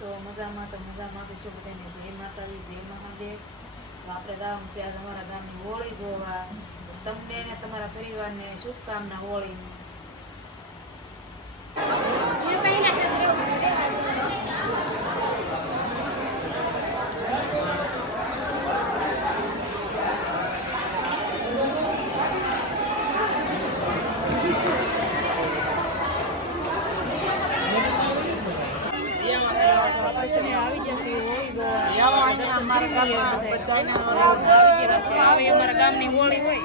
છો? મજામાં તો મજામાં આપીશું બધાને જય માતાજી જય મહાદેવ. તો આપણે ગામ છે આજે અમારા ગામની હોળી જોવા. તમને અને તમારા પરિવારને શુભકામના હોળીની. આવી જશે હોળી જોવા અમારા ગામની હોળી હોય.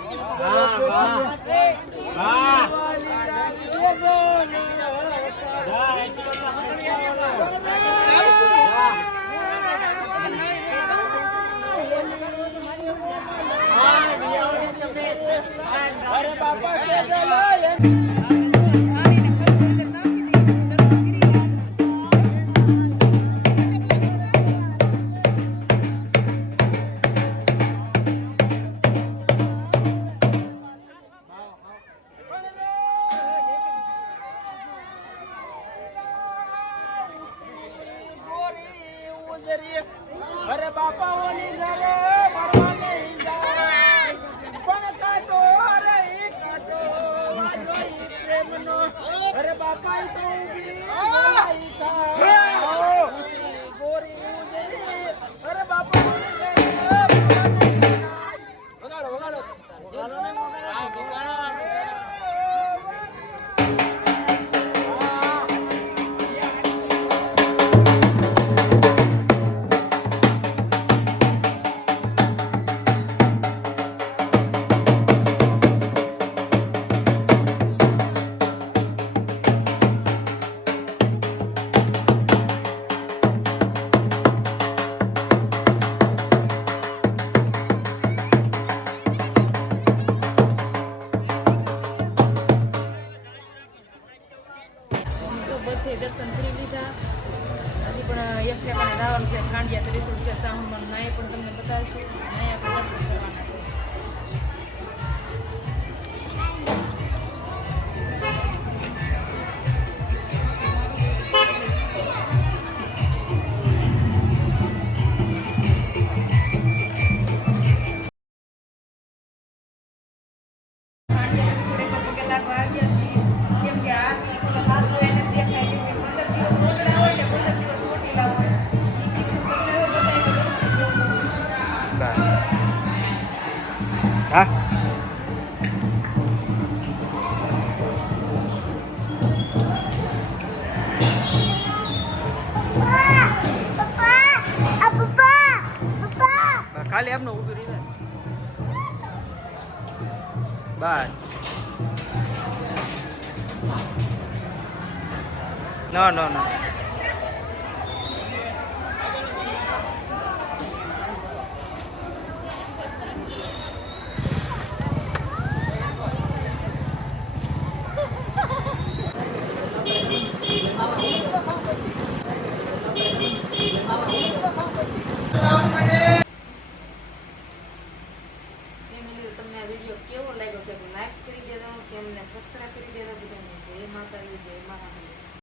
અરે બાપા અરે બાપા ઓલી સારે મરવા નહીં જાય પણ કાટો અરે ઈ કાટો વાજો ઈ પ્રેમનો અરે બાપા ઈ તો ઊભી ગોરી ગોરી ઉજરી અરે બાપા ઓલી સારે વગાડો વગાડો દર્શન કરી લીધા. હજી પણ એક ઠેકાણે રાવણ છે, ખાંડિયા ત્રિશુળ છે, સાહુમાન નાય પણ તમને બતાવીશું. નાય આપણે દર્શન કરવાના છે. હા ખાલી આપનો ઉભી રહી બાય નો નો નો